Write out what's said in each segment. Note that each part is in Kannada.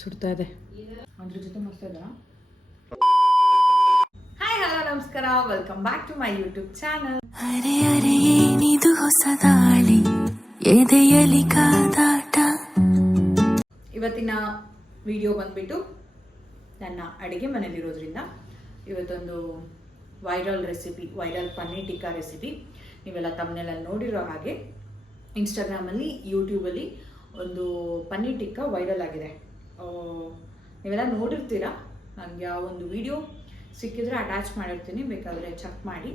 ಸುಡ್ತಾ ಇದೆ. ಅದ್ರ ಜೊತೆ ಮಸ್ತ್ ಇದೆ. ಹಾಯ್ ಹಲೋ ನಮಸ್ಕಾರ, welcome back to my YouTube channel. ಅರೆ ಅರೆ ಏನಿದು ಹೊಸ ದಾಳಿ, ಎದೆಯಲಿ ಕಾದಾಟ. ಇವತ್ತಿನ ವಿಡಿಯೋ ಬಂದ್ಬಿಟ್ಟು ನನ್ನ ಅಡುಗೆ ಮನೆಯಲ್ಲಿರೋದ್ರಿಂದ ಇವತ್ತೊಂದು viral recipe, viral paneer tikka recipe. ನೀವೆಲ್ಲ ತಮ್ಮನೆಲ್ಲ ನೋಡಿರೋ ಹಾಗೆ ಇನ್ಸ್ಟಾಗ್ರಾಮಲ್ಲಿ, ಯೂಟ್ಯೂಬಲ್ಲಿ ಒಂದು ಪನ್ನೀರ್ ಟಿಕ್ಕಾ ವೈರಲ್ ಆಗಿದೆ. ನೀವೆಲ್ಲ ನೋಡಿರ್ತೀರಾ. ನನಗೆ ಆ ಒಂದು ವಿಡಿಯೋ ಸಿಕ್ಕಿದ್ರೆ ಅಟ್ಯಾಚ್ ಮಾಡಿರ್ತೀನಿ, ಬೇಕಾದರೆ ಚೆಕ್ ಮಾಡಿ.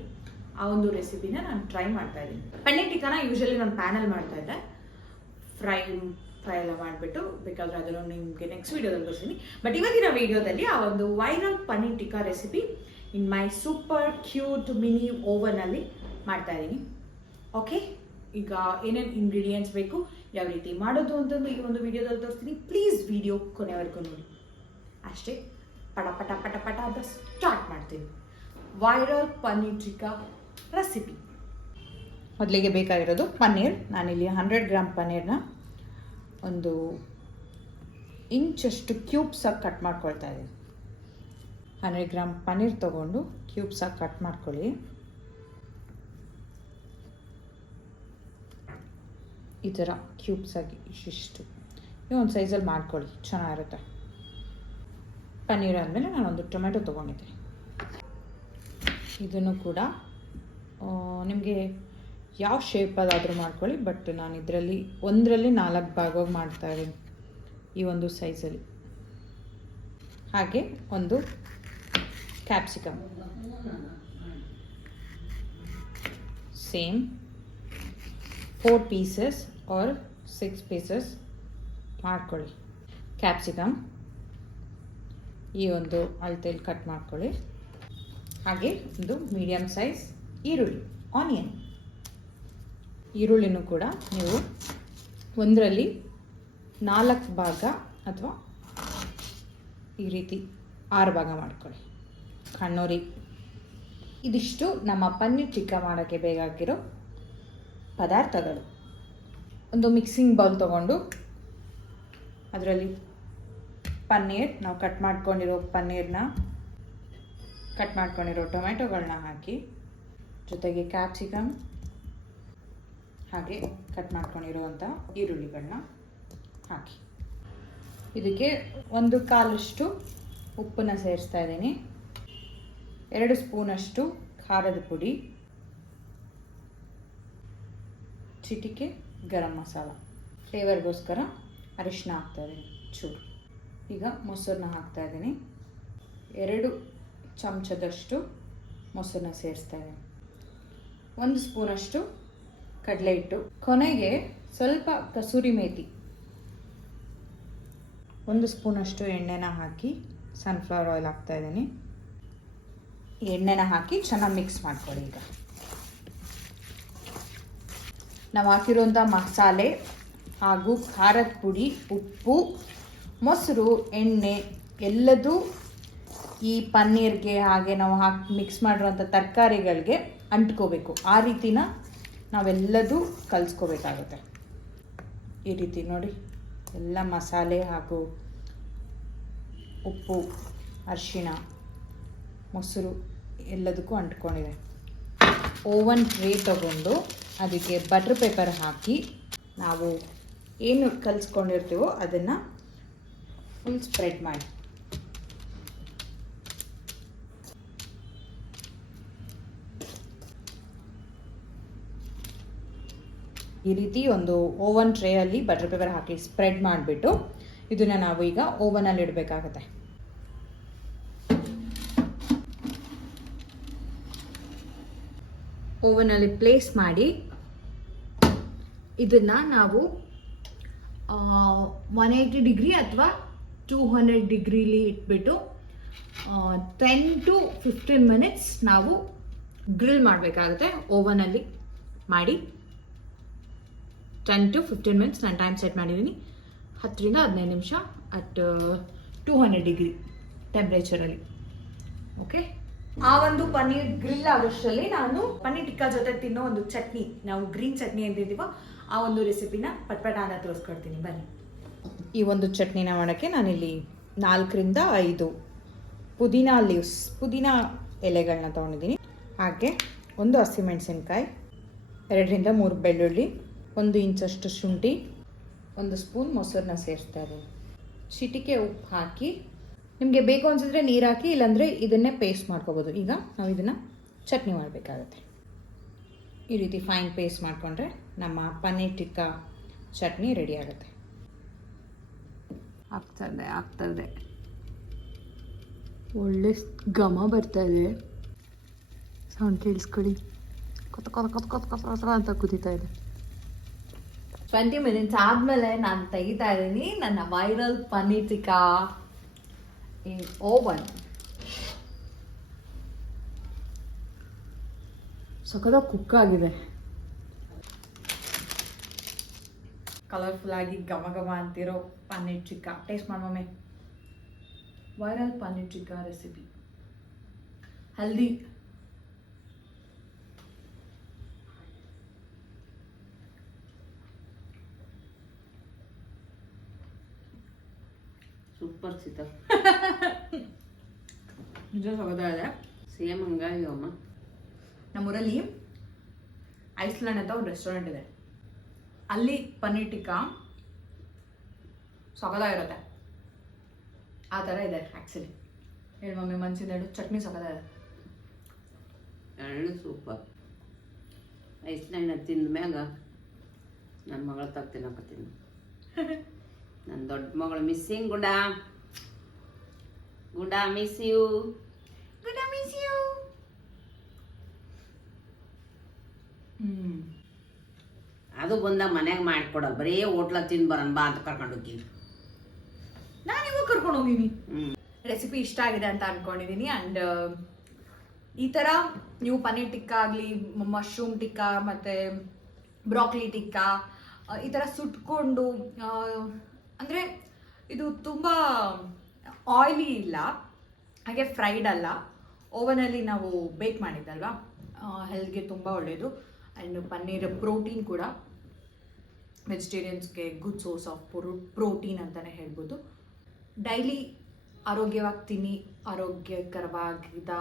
ಆ ಒಂದು ರೆಸಿಪಿನ ನಾನು ಟ್ರೈ ಮಾಡ್ತಾ ಇದ್ದೀನಿ. ಪನ್ನೀರ್ ಟಿಕ್ಕಾನ ಯೂಶಲಿ ನಾನು ಪ್ಯಾನಲ್ಲಿ ಮಾಡ್ತಾ ಇದ್ದೆ, ಫ್ರೈ ಎಲ್ಲ ಮಾಡಿಬಿಟ್ಟು. ಬೇಕಾದರೆ ಅದನ್ನು ನಿಮಗೆ ನೆಕ್ಸ್ಟ್ ವೀಡಿಯೋದಲ್ಲಿ ಬರ್ತೀನಿ. ಬಟ್ ಇವತ್ತಿನ ವೀಡಿಯೋದಲ್ಲಿ ಆ ಒಂದು ವೈರಲ್ ಪನ್ನೀರ್ ಟಿಕ್ಕಾ ರೆಸಿಪಿ ಇನ್ ಮೈ ಸೂಪರ್ ಕ್ಯೂಟ್ ಮಿನಿ ಓವನಲ್ಲಿ ಮಾಡ್ತಾ ಇದ್ದೀನಿ. ಓಕೆ, ಈಗ ಏನೇನು ಇಂಗ್ರೀಡಿಯೆಂಟ್ಸ್ ಬೇಕು, ಯಾವ ರೀತಿ ಮಾಡೋದು ಅಂತಂದು ಈ ಒಂದು ವಿಡಿಯೋದಲ್ಲಿ ತೋರಿಸ್ತೀನಿ. ಪ್ಲೀಸ್ ವಿಡಿಯೋ ಕೊನೆವರೆಗೂ ನೋಡಿ. ಅಷ್ಟೇ, ಪಟ ಪಟ ಪಟ ಪಟ ಅಂತ ಸ್ಟಾರ್ಟ್ ಮಾಡ್ತೀನಿ ವೈರಲ್ ಪನ್ನೀರ್ ಟಿಕ್ಕಾ ರೆಸಿಪಿ. ಮೊದಲಿಗೆ ಬೇಕಾಗಿರೋದು ಪನ್ನೀರ್. ನಾನಿಲ್ಲಿ 100 ಗ್ರಾಮ್ ಪನ್ನೀರ್ನ ಒಂದು ಇಂಚಷ್ಟು ಕ್ಯೂಬ್ಸಾಗಿ ಕಟ್ ಮಾಡ್ಕೊಳ್ತಾ ಇದ್ದೀನಿ. 100 ಗ್ರಾಮ್ ಪನ್ನೀರ್ ತೊಗೊಂಡು ಕ್ಯೂಬ್ಸಾಗಿ ಕಟ್ ಮಾಡ್ಕೊಳ್ಳಿ. ಈ ಥರ ಕ್ಯೂಬ್ಸಾಗಿ ಇಷ್ಟಿಷ್ಟು ಈ ಒಂದು ಸೈಜಲ್ಲಿ ಮಾಡ್ಕೊಳ್ಳಿ, ಚೆನ್ನಾಗಿರುತ್ತೆ. ಪನ್ನೀರ್ ಆದಮೇಲೆ ನಾನೊಂದು ಟೊಮೆಟೊ ತೊಗೊಂಡಿದ್ದೆ. ಇದನ್ನು ಕೂಡ ನಿಮಗೆ ಯಾವ ಶೇಪಲ್ಲಾದರೂ ಮಾಡ್ಕೊಳ್ಳಿ, ಬಟ್ ನಾನು ಇದರಲ್ಲಿ ಒಂದರಲ್ಲಿ 4 ಭಾಗವಾಗಿ ಮಾಡ್ತಾಯಿದ್ದೀನಿ, ಈ ಒಂದು ಸೈಜಲ್ಲಿ. ಹಾಗೆ ಒಂದು capsicum same 4 pieces or 6 pieces ಮಾಡ್ಕೊಳ್ಳಿ. ಕ್ಯಾಪ್ಸಿಕಮ್ ಈ ಒಂದು ಅಳತೆಯಲ್ಲಿ ಕಟ್ ಮಾಡ್ಕೊಳ್ಳಿ. ಹಾಗೆ ಒಂದು ಮೀಡಿಯಮ್ ಸೈಜ್ ಈರುಳ್ಳಿ, ಆನಿಯನ್. ಈರುಳ್ಳಿನೂ ಕೂಡ ನೀವು ಒಂದರಲ್ಲಿ 4 ಭಾಗ ಅಥವಾ ಈ ರೀತಿ 6 ಭಾಗ ಮಾಡ್ಕೊಳ್ಳಿ. ಕಣ್ಣೂರಿ. ಇದಿಷ್ಟು ನಮ್ಮ ಪನ್ನೀರ್ ಟಿಕ್ಕಾ ಮಾಡೋಕ್ಕೆ ಬೇಕಾಗಿರೋ ಪದಾರ್ಥಗಳು. ಒಂದು ಮಿಕ್ಸಿಂಗ್ ಬೌಲ್ ತೊಗೊಂಡು ಅದರಲ್ಲಿ ಪನ್ನೀರ್, ನಾವು ಕಟ್ ಮಾಡ್ಕೊಂಡಿರೋ ಪನ್ನೀರ್ನ, ಕಟ್ ಮಾಡ್ಕೊಂಡಿರೋ ಟೊಮೆಟೊಗಳನ್ನ ಹಾಕಿ, ಜೊತೆಗೆ ಕ್ಯಾಪ್ಸಿಕಮ್ ಹಾಗೆ ಕಟ್ ಮಾಡ್ಕೊಂಡಿರುವಂಥ ಈರುಳ್ಳಿಗಳನ್ನ ಹಾಕಿ, ಇದಕ್ಕೆ 1 ಕಾಲಷ್ಟು ಉಪ್ಪನ್ನು ಸೇರಿಸ್ತಾ ಇದ್ದೀನಿ. 2 ಸ್ಪೂನಷ್ಟು ಖಾರದ ಪುಡಿ, ಚಿಟಿಕೆ ಗರಂ ಮಸಾಲ, ಫ್ಲೇವರ್ಗೋಸ್ಕರ ಅರಿಶಿನ ಹಾಕ್ತಾಯಿದ್ದೀನಿ ಚೂರು. ಈಗ ಮೊಸರನ್ನ ಹಾಕ್ತಾಯಿದ್ದೀನಿ. 2 ಚಮಚದಷ್ಟು ಮೊಸರನ್ನ ಸೇರಿಸ್ತಾ ಇದ್ದೀನಿ. 1 ಸ್ಪೂನಷ್ಟು ಕಡಲೆ ಹಿಟ್ಟು, ಕೊನೆಗೆ ಸ್ವಲ್ಪ ಕಸೂರಿ ಮೇಥಿ, 1 ಸ್ಪೂನಷ್ಟು ಎಣ್ಣೆನ ಹಾಕಿ, ಸನ್ಫ್ಲವರ್ ಆಯಿಲ್ ಹಾಕ್ತಾಯಿದ್ದೀನಿ. ಎಣ್ಣೆನ ಹಾಕಿ ಚೆನ್ನಾಗಿ ಮಿಕ್ಸ್ ಮಾಡ್ಕೊಳ್ಳಿ. ಈಗ ನಾವು ಹಾಕಿರುವಂಥ ಮಸಾಲೆ ಹಾಗೂ ಖಾರದ ಪುಡಿ, ಉಪ್ಪು, ಮೊಸರು, ಎಣ್ಣೆ ಎಲ್ಲದೂ ಈ ಪನ್ನೀರ್ಗೆ ಹಾಗೆ ನಾವು ಮಿಕ್ಸ್ ಮಾಡಿರುವಂಥ ತರಕಾರಿಗಳಿಗೆ ಅಂಟ್ಕೋಬೇಕು. ಆ ರೀತಿನ ನಾವೆಲ್ಲದೂ ಕಲಿಸ್ಕೋಬೇಕಾಗುತ್ತೆ. ಈ ರೀತಿ ನೋಡಿ, ಎಲ್ಲ ಮಸಾಲೆ ಹಾಗೂ ಉಪ್ಪು, ಅರಿಶಿಣ, ಮೊಸರು ಎಲ್ಲದಕ್ಕೂ ಅಂಟ್ಕೊಂಡಿದೆ. ಓವನ್ ಟ್ರೇ ತಗೊಂಡು ಅದಕ್ಕೆ ಬಟರ್ ಪೇಪರ್ ಹಾಕಿ, ನಾವು ಏನು ಕಲಿಸ್ಕೊಂಡಿರ್ತೀವೋ ಅದನ್ನು ಫುಲ್ ಸ್ಪ್ರೆಡ್ ಮಾಡಿ. ಈ ರೀತಿ ಒಂದು ಓವನ್ ಟ್ರೇಯಲ್ಲಿ ಬಟರ್ ಪೇಪರ್ ಹಾಕಿ ಸ್ಪ್ರೆಡ್ ಮಾಡಿಬಿಟ್ಟು ಇದನ್ನು ನಾವು ಈಗ ಓವನಲ್ಲಿ ಇಡಬೇಕಾಗತ್ತೆ. ಓವನಲ್ಲಿ ಪ್ಲೇಸ್ ಮಾಡಿ ಇದನ್ನು ನಾವು 180 ಡಿಗ್ರಿ ಅಥವಾ 200 ಡಿಗ್ರಿಲಿ ಇಟ್ಬಿಟ್ಟು 10 to 15 ಮಿನಿಟ್ಸ್ ನಾವು ಗ್ರಿಲ್ ಮಾಡಬೇಕಾಗುತ್ತೆ. ಓವನಲ್ಲಿ ಮಾಡಿ 10 to 15 ಮಿನಿಟ್ಸ್ ನಾನು ಟೈಮ್ ಸೆಟ್ ಮಾಡಿದ್ದೀನಿ. 10 ರಿಂದ 15 ನಿಮಿಷ ಅಟ್ 200 ಡಿಗ್ರಿ ಟೆಂಪ್ರೇಚರಲ್ಲಿ. ಓಕೆ, ಆ ಒಂದು ಪನ್ನೀರ್ ಗ್ರಿಲ್ ಆಗೋಷ್ಟರಲ್ಲಿ ನಾನು ಪನ್ನೀರ್ ಟಿಕ್ಕಾ ಜೊತೆ ತಿನ್ನೋ ಒಂದು ಚಟ್ನಿ, ನಾವು ಗ್ರೀನ್ ಚಟ್ನಿ ಅಂತಿದ್ದೀವೋ ಆ ಒಂದು ರೆಸಿಪಿನ ಪಟ್ಪಟ ಅಂತ ತೋರಿಸ್ಕೊಡ್ತೀನಿ. ಬನ್ನಿ. ಈ ಒಂದು ಚಟ್ನಿನ ಮಾಡೋಕ್ಕೆ ನಾನಿಲ್ಲಿ 4ರಿಂದ 5 ಪುದೀನ ಎಲೆಗಳನ್ನ ತೊಗೊಂಡಿದ್ದೀನಿ. ಹಾಗೆ 1 ಹಸಿಮೆಣಸಿನ್ಕಾಯಿ, 2ರಿಂದ 3 ಬೆಳ್ಳುಳ್ಳಿ, 1 ಇಂಚಷ್ಟು ಶುಂಠಿ, 1 ಸ್ಪೂನ್ ಮೊಸರನ್ನ ಸೇರಿಸ್ತಾ ಇದ್ದೀನಿ. ಚಿಟಿಕೆ ಉಪ್ಪು ಹಾಕಿ, ನಿಮಗೆ ಬೇಕು ಅನಿಸಿದ್ರೆ ನೀರು ಹಾಕಿ, ಇಲ್ಲಾಂದರೆ ಇದನ್ನೇ ಪೇಸ್ಟ್ ಮಾಡ್ಕೋಬೋದು. ಈಗ ನಾವು ಇದನ್ನು ಚಟ್ನಿ ಮಾಡಬೇಕಾಗತ್ತೆ. ಈ ರೀತಿ ಫೈನ್ ಪೇಸ್ಟ್ ಮಾಡಿಕೊಂಡ್ರೆ ನಮ್ಮ ಪನ್ನೀರ್ ಟಿಕ್ಕಾ ಚಟ್ನಿ ರೆಡಿ ಆಗುತ್ತೆ. ಆಗ್ತದೆ ಒಳ್ಳೆ ಘಮ ಬರ್ತಾ ಇದೆ. ಸೌಂಡ್ ಕೇಳಿಸ್ಕೊಳ್ಳಿ. ಕೊತ ಅಂತ ಕುದೀತಾ ಇದೆ. 20 ಮಿನಿಟ್ಸ್ ಆದಮೇಲೆ ನಾನು ತೆಗಿತಾ ಇದ್ದೀನಿ ನನ್ನ ವೈರಲ್ ಪನ್ನೀರ್ ಟಿಕ್ಕಾ ಇನ್ ಓವನ್. ಸಖತ್ತಾಗಿ ಕುಕ್ ಆಗಿದೆ. ಕಲರ್ಫುಲ್ ಆಗಿ ಘಮ ಘಮ ಅಂತಿರೋ ಪನ್ನೀರ್ ಟಿಕ್ಕಾ ಟೇಸ್ಟ್ ಮಾಡಿ. Viral paneer tikka recipe healthy. Super Sita. ನಿಜ ಸಖತ್ತಾಗಿದೆ. ಸೇಮ್ ಹಂಗಾಗಿ ಅಮ್ಮ. ನಮ್ಮೂರಲ್ಲಿ ಐಸ್ಲ್ಯಾಂಡ್ ಅಂತ ಒಂದು ರೆಸ್ಟೋರೆಂಟ್ ಇದೆ. ಅಲ್ಲಿ ಪನ್ನೀರ್ ಟಿಕ್ಕಾ ಸಖತ್ತಾಗಿರುತ್ತೆ. ಆ ಥರ ಇದೆ ಆ್ಯಕ್ಚುಲಿ. ಹೇಳಿ ಮಮ್ಮಿ, ಮನ್ಸಿಂದ ಹೇಳು. ಚಟ್ನಿ ಸಖತ್ತಾಗಿದೆ. ಎರಡು ಸೂಪರ್. ಐಸ್ಲ್ಯಾಂಡ್ ತಿಂದ ಮ್ಯಾಗ ನನ್ನ ಮಗಳ ತಗ ತಿನ್ನಕತ್ತೀನಿ. ನನ್ನ ದೊಡ್ಡ ಮಗಳು ಮಿಸ್ಸಿಂಗ್. ಗುಡ ಮಿಸ್ ಯು. ಅದು ಬಂದಾಗ ಮನ್ಯಾಗ ಮಾಡಿಕೊಡಲ್ಲ, ಬರೀ ಹೋಟ್ಲ ತಿಂದು ಬರೋಣ ಬಾ ಅಂತ ಕರ್ಕೊಂಡು ಹೋಗ್ತೀವಿ. ನಾನು ಇವಾಗ ಕರ್ಕೊಂಡು ಹೋಗಿದ್ದೀನಿ. ರೆಸಿಪಿ ಇಷ್ಟ ಆಗಿದೆ ಅಂತ ಅನ್ಕೊಂಡಿದ್ದೀನಿ. ಆ್ಯಂಡ್ ಈ ಥರ ನೀವು ಪನ್ನೀರ್ ಟಿಕ್ಕಾ ಆಗಲಿ, ಮಶ್ರೂಮ್ ಟಿಕ್ಕಾ ಮತ್ತು ಬ್ರಾಕ್ಲಿ ಟಿಕ್ಕಾ ಈ ಥರ ಸುಟ್ಕೊಂಡು, ಅಂದರೆ ಇದು ತುಂಬ ಆಯಿಲಿ ಇಲ್ಲ, ಹಾಗೆ ಫ್ರೈಡ್ ಅಲ್ಲ, ಓವನಲ್ಲಿ ನಾವು ಬೇಕ್ ಮಾಡಿದ್ದಲ್ವಾ, ಹೆಲ್ತ್ಗೆ ತುಂಬ ಒಳ್ಳೆಯದು. ಆ್ಯಂಡ್ ಪನ್ನೀರ್ ಪ್ರೋಟೀನ್ ಕೂಡ, ವೆಜಿಟೇರಿಯನ್ಸ್ಗೆ ಗುಡ್ ಸೋರ್ಸ್ ಆಫ್ ಪ್ರೋಟೀನ್ ಅಂತಲೇ ಹೇಳ್ಬೋದು. ಡೈಲಿ ಆರೋಗ್ಯವಾಗಿ ತಿನ್ನಿ, ಆರೋಗ್ಯಕರವಾಗಿದ್ದ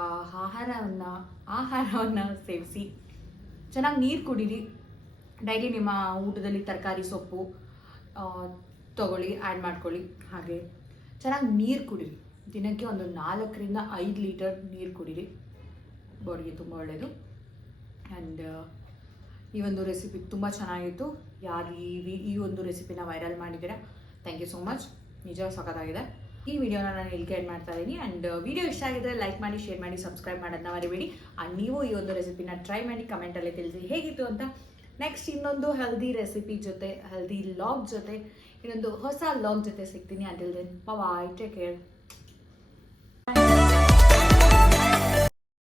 ಆಹಾರವನ್ನು ಸೇವಿಸಿ, ಚೆನ್ನಾಗಿ ನೀರು ಕುಡೀರಿ. ಡೈಲಿ ನಿಮ್ಮ ಊಟದಲ್ಲಿ ತರಕಾರಿ ಸೊಪ್ಪು ತಗೊಳ್ಳಿ, ಆ್ಯಡ್ ಮಾಡ್ಕೊಳ್ಳಿ. ಹಾಗೆ ಚೆನ್ನಾಗಿ ನೀರು ಕುಡೀರಿ. ದಿನಕ್ಕೆ ಒಂದು 4ರಿಂದ 5 ಲೀಟರ್ ನೀರು ಕುಡೀರಿ, ಬಾಡಿಗೆ ತುಂಬ ಒಳ್ಳೆಯದು. ಆ್ಯಂಡ್ ಈ ಒಂದು ರೆಸಿಪಿ ತುಂಬ ಚೆನ್ನಾಗಿತ್ತು. ಯಾರು ಈ ಒಂದು ರೆಸಿಪಿನ ವೈರಲ್ ಮಾಡಿದ್ದೀರಾ, ಥ್ಯಾಂಕ್ ಯು ಸೋ ಮಚ್. ನಿಜ ಸಖತ್ತಾಗಿದೆ. ಈ ವಿಡಿಯೋನ ನಾನು ಇಲ್ಲಿಗೆ ಎಂಡ್ ಮಾಡ್ತಾ ಇದ್ದೀನಿ. ಆ್ಯಂಡ್ ವಿಡಿಯೋ ಇಷ್ಟ ಆಗಿದ್ರೆ ಲೈಕ್ ಮಾಡಿ, ಶೇರ್ ಮಾಡಿ, ಸಬ್ಸ್ಕ್ರೈಬ್ ಮಾಡೋದನ್ನ ಮರಿಬೇಡಿ. ಆ್ಯಂಡ್ ನೀವು ಈ ಒಂದು ರೆಸಿಪಿನ ಟ್ರೈ ಮಾಡಿ ಕಮೆಂಟಲ್ಲಿ ತಿಳಿಸಿ ಹೇಗಿತ್ತು ಅಂತ. ನೆಕ್ಸ್ಟ್ ಇನ್ನೊಂದು ಹೆಲ್ದಿ ರೆಸಿಪಿ ಜೊತೆ, ಹೆಲ್ದಿ ಲಾಗ್ ಜೊತೆ, ಇನ್ನೊಂದು ಹೊಸ ಲಾಗ್ ಜೊತೆ ಸಿಗ್ತೀನಿ. Until then bye, take care.